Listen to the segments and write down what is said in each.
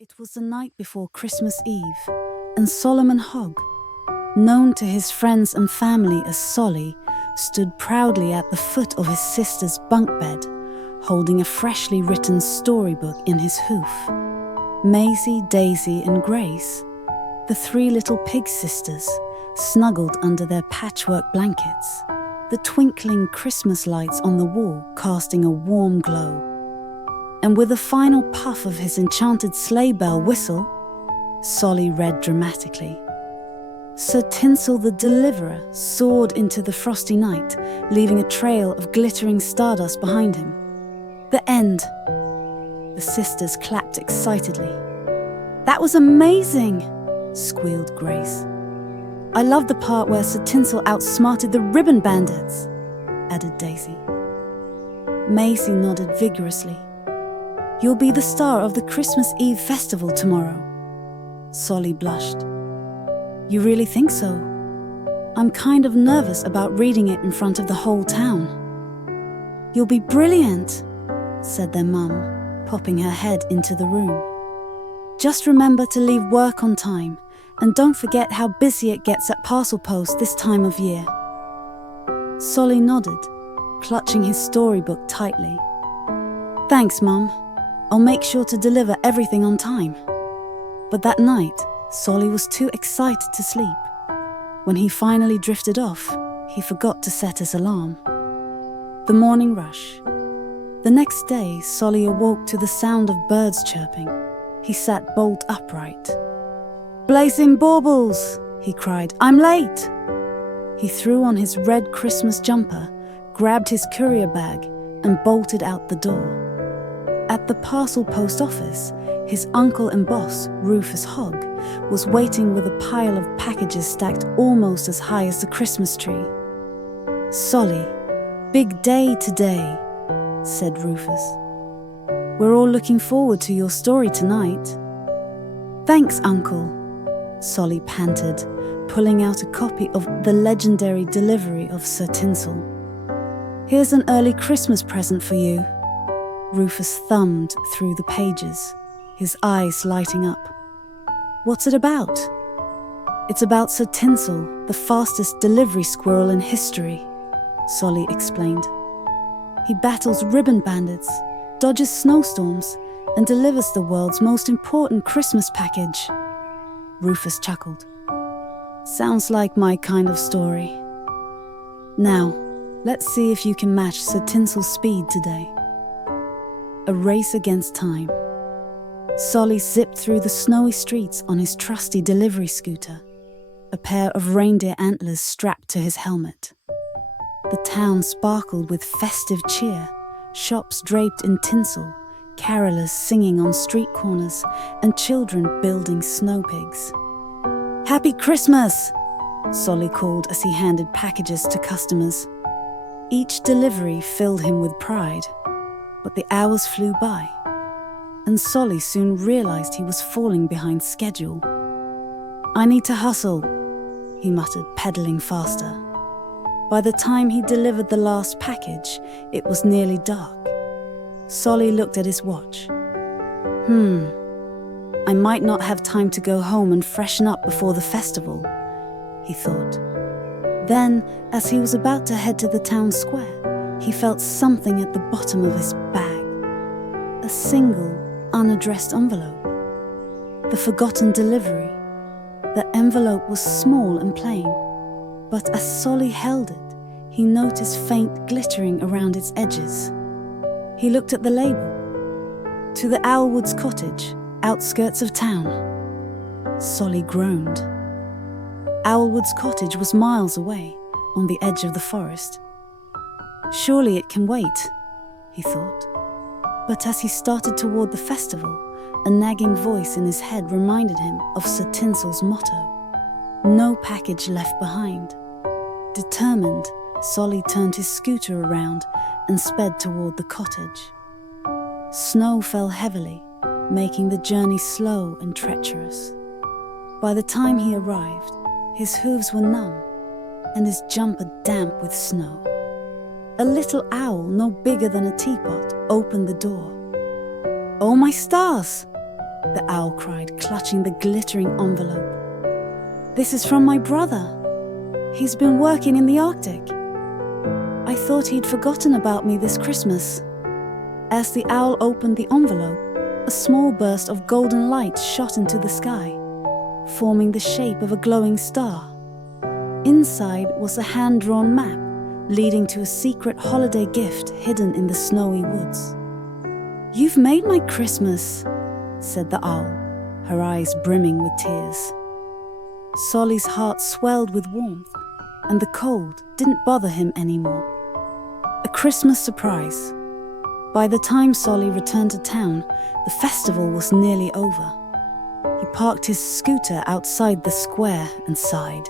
It was the night before Christmas Eve, and Solomon Hogg, known to his friends and family as Solly, stood proudly at the foot of his sister's bunk bed, holding a freshly written storybook in his hoof. Maisie, Daisy, and Grace, the three little pig sisters, snuggled under their patchwork blankets, the twinkling Christmas lights on the wall casting a warm glow. And with a final puff of his enchanted sleigh bell whistle, Solly read dramatically. Sir Tinsel the Deliverer soared into the frosty night, leaving a trail of glittering stardust behind him. The end! The sisters clapped excitedly. "That was amazing!" squealed Grace. "I love the part where Sir Tinsel outsmarted the ribbon bandits," added Daisy. Maisie nodded vigorously. "You'll be the star of the Christmas Eve festival tomorrow." Solly blushed. "You really think so? I'm kind of nervous about reading it in front of the whole town." "You'll be brilliant," said their mum, popping her head into the room. "Just remember to leave work on time, and don't forget how busy it gets at ParcelPost this time of year." Solly nodded, clutching his storybook tightly. "Thanks, Mum. I'll make sure to deliver everything on time." But that night, Solly was too excited to sleep. When he finally drifted off, he forgot to set his alarm. The morning rush. The next day, Solly awoke to the sound of birds chirping. He sat bolt upright. "Blazing baubles!" he cried. "I'm late!" He threw on his red Christmas jumper, grabbed his courier bag, and bolted out the door. At the ParcelPost office, his uncle and boss, Rufus Hogg, was waiting with a pile of packages stacked almost as high as the Christmas tree. "Solly, big day today," said Rufus. "We're all looking forward to your story tonight." "Thanks, Uncle," Solly panted, pulling out a copy of The Legendary Delivery of Sir Tinsel. "Here's an early Christmas present for you." Rufus thumbed through the pages, his eyes lighting up. "What's it about?" "It's about Sir Tinsel, the fastest delivery squirrel in history," Solly explained. "He battles ribbon bandits, dodges snowstorms, and delivers the world's most important Christmas package." Rufus chuckled. "Sounds like my kind of story. Now, let's see if you can match Sir Tinsel's speed today." A race against time. Solly zipped through the snowy streets on his trusty delivery scooter, a pair of reindeer antlers strapped to his helmet. The town sparkled with festive cheer, shops draped in tinsel, carolers singing on street corners, and children building snow pigs. "Happy Christmas!" Solly called as he handed packages to customers. Each delivery filled him with pride, but the hours flew by, and Solly soon realized he was falling behind schedule. "I need to hustle," he muttered, pedaling faster. By the time he delivered the last package, it was nearly dark. Solly looked at his watch. I might not have time to go home and freshen up before the festival," he thought. Then, as he was about to head to the town square, he felt something at the bottom of his bag. A single, unaddressed envelope. The forgotten delivery. The envelope was small and plain, but as Solly held it, he noticed faint glittering around its edges. He looked at the label. "To the Owlwoods Cottage, outskirts of town." Solly groaned. Owlwoods Cottage was miles away, on the edge of the forest. Surely it can wait, he thought. But as he started toward the festival, a nagging voice in his head reminded him of Sir Tinsel's motto, "No package left behind." Determined, Solly turned his scooter around and sped toward the cottage. Snow fell heavily, making the journey slow and treacherous. By the time he arrived, his hooves were numb and his jumper damp with snow. A little owl no bigger than a teapot opened the door. "Oh my stars!" the owl cried, clutching the glittering envelope. "This is from my brother. He's been working in the Arctic. I thought he'd forgotten about me this Christmas." As the owl opened the envelope, a small burst of golden light shot into the sky, forming the shape of a glowing star. Inside was a hand-drawn map leading to a secret holiday gift hidden in the snowy woods. "You've made my Christmas," said the owl, her eyes brimming with tears. Solly's heart swelled with warmth, and the cold didn't bother him anymore. A Christmas surprise. By the time Solly returned to town, the festival was nearly over. He parked his scooter outside the square and sighed.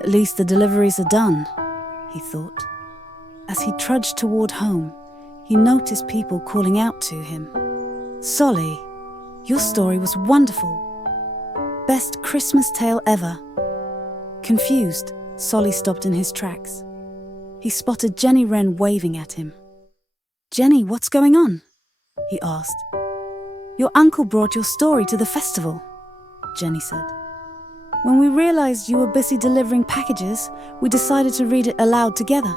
"At least the deliveries are done," he thought. As he trudged toward home, he noticed people calling out to him. "Solly, your story was wonderful. Best Christmas tale ever." Confused, Solly stopped in his tracks. He spotted Jenny Wren waving at him. "Jenny, what's going on?" he asked. "Your uncle brought your story to the festival," Jenny said. "When we realized you were busy delivering packages, we decided to read it aloud together.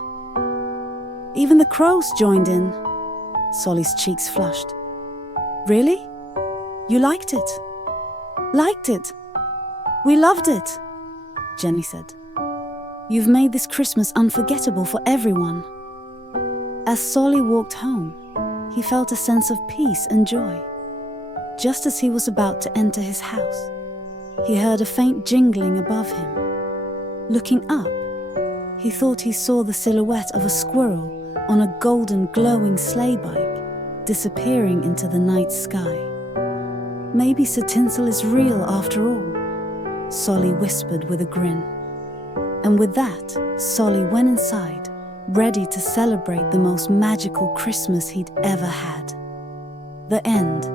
Even the crows joined in." Solly's cheeks flushed. "Really? You liked it?" "Liked it. We loved it," Jenny said. "You've made this Christmas unforgettable for everyone." As Solly walked home, he felt a sense of peace and joy. Just as he was about to enter his house, he heard a faint jingling above him. Looking up, he thought he saw the silhouette of a squirrel on a golden glowing sleigh bike disappearing into the night sky. "Maybe Sir Tinsel is real after all," Solly whispered with a grin. And with that, Solly went inside, ready to celebrate the most magical Christmas he'd ever had. The end.